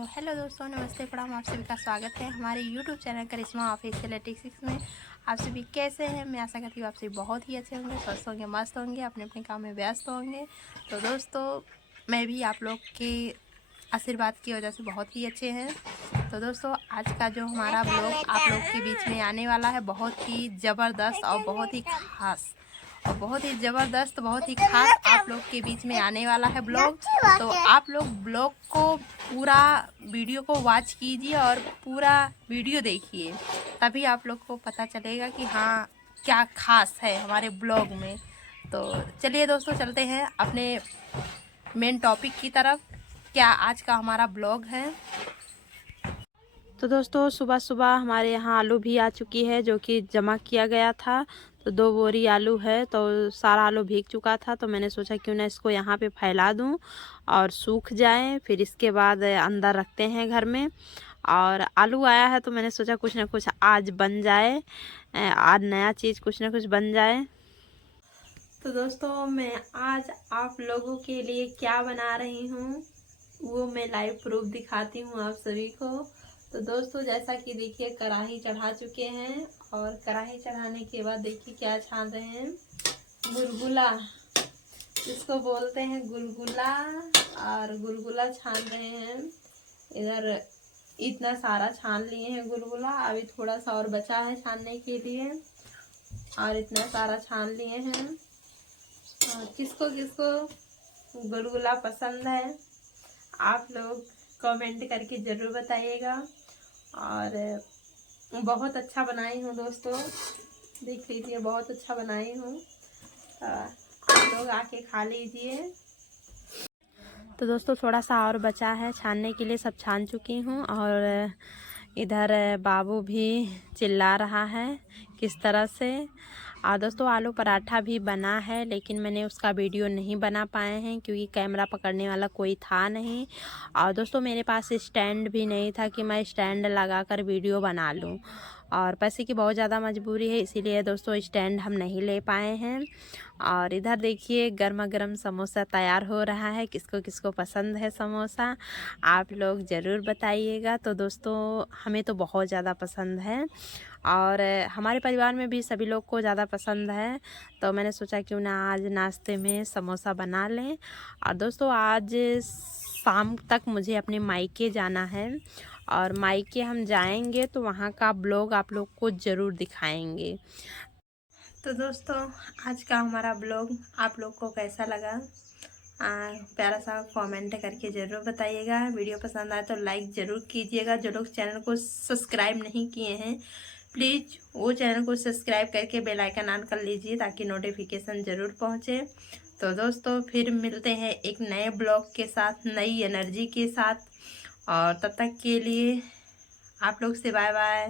Hello दोस्तों, नमस्ते, प्रणाम। आप सभी का स्वागत है हमारे यूट्यूब चैनल करिश्मा ऑफिशियल 86 में। आप सभी कैसे हैं? मैं आशा करती हूँ आप सभी बहुत ही अच्छे होंगे, स्वस्थ होंगे, मस्त होंगे, अपने अपने काम में व्यस्त होंगे। तो दोस्तों, मैं भी आप लोग के आशीर्वाद की वजह से बहुत ही अच्छे हैं। तो दोस्तों, आज का जो हमारा ब्लॉग आप लोग के बीच में आने वाला है बहुत ही ज़बरदस्त और बहुत ही ख़ास और बहुत ही ज़बरदस्त, बहुत ही ख़ास आप लोग के बीच में आने वाला है ब्लॉग। तो आप लोग ब्लॉग को पूरा वीडियो को वॉच कीजिए और पूरा वीडियो देखिए, तभी आप लोग को पता चलेगा कि हाँ क्या ख़ास है हमारे ब्लॉग में। तो चलिए दोस्तों, चलते हैं अपने मेन टॉपिक की तरफ। क्या आज का हमारा ब्लॉग है। तो दोस्तों, सुबह सुबह हमारे यहाँ आलू भी आ चुकी है, जो कि जमा किया गया था। तो 2 बोरी आलू है, तो सारा आलू भीग चुका था। तो मैंने सोचा क्यों ना इसको यहाँ पे फैला दूँ और सूख जाए, फिर इसके बाद अंदर रखते हैं घर में। और आलू आया है तो मैंने सोचा कुछ ना कुछ आज बन जाए, आज नया चीज़ कुछ ना कुछ बन जाए। तो दोस्तों, मैं आज आप लोगों के लिए क्या बना रही हूँ वो मैं लाइव प्रूफ दिखाती हूँ आप सभी को। तो दोस्तों, जैसा कि देखिए, कढ़ाई चढ़ा चुके हैं और कढ़ाई चढ़ाने के बाद देखिए क्या छान रहे हैं, गुलगुला, इसको बोलते हैं गुलगुला। और गुलगुला छान रहे हैं। इधर इतना सारा छान लिए हैं गुलगुला, अभी थोड़ा सा और बचा है छानने के लिए। और इतना सारा छान लिए हैं। और किसको किसको गुलगुला पसंद है आप लोग कमेंट करके ज़रूर बताइएगा। और बहुत अच्छा बनाई हूँ दोस्तों, देख लीजिए, बहुत अच्छा बनाई हूँ। आप लोग आके खा लीजिए। तो दोस्तों, थोड़ा सा और बचा है छानने के लिए, सब छान चुकी हूँ। और इधर बाबू भी चिल्ला रहा है किस तरह से। और दोस्तों, आलू पराठा भी बना है, लेकिन मैंने उसका वीडियो नहीं बना पाए हैं क्योंकि कैमरा पकड़ने वाला कोई था नहीं। और दोस्तों, मेरे पास स्टैंड भी नहीं था कि मैं स्टैंड लगाकर वीडियो बना लूं। और पैसे की बहुत ज़्यादा मजबूरी है, इसीलिए दोस्तों स्टैंड हम नहीं ले पाए हैं। और इधर देखिए, गर्मा गर्म समोसा तैयार हो रहा है। किसको किसको पसंद है समोसा, आप लोग ज़रूर बताइएगा। तो दोस्तों, हमें तो बहुत ज़्यादा पसंद है और हमारे परिवार में भी सभी लोग को ज़्यादा पसंद है। तो मैंने सोचा क्यों ना आज नाश्ते में समोसा बना लें। और दोस्तों, आज शाम तक मुझे अपने मायके जाना है और मायके हम जाएंगे तो वहाँ का ब्लॉग आप लोग को ज़रूर दिखाएंगे। तो दोस्तों, आज का हमारा ब्लॉग आप लोग को कैसा लगा, प्यारा सा कमेंट करके ज़रूर बताइएगा। वीडियो पसंद आए तो लाइक ज़रूर कीजिएगा। जो लोग चैनल को सब्सक्राइब नहीं किए हैं, प्लीज़ वो चैनल को सब्सक्राइब करके बेल आइकन ऑन कर लीजिए ताकि नोटिफिकेशन ज़रूर पहुँचे। तो दोस्तों, फिर मिलते हैं एक नए ब्लॉग के साथ, नई एनर्जी के साथ। और तब तक के लिए आप लोग से बाय बाय।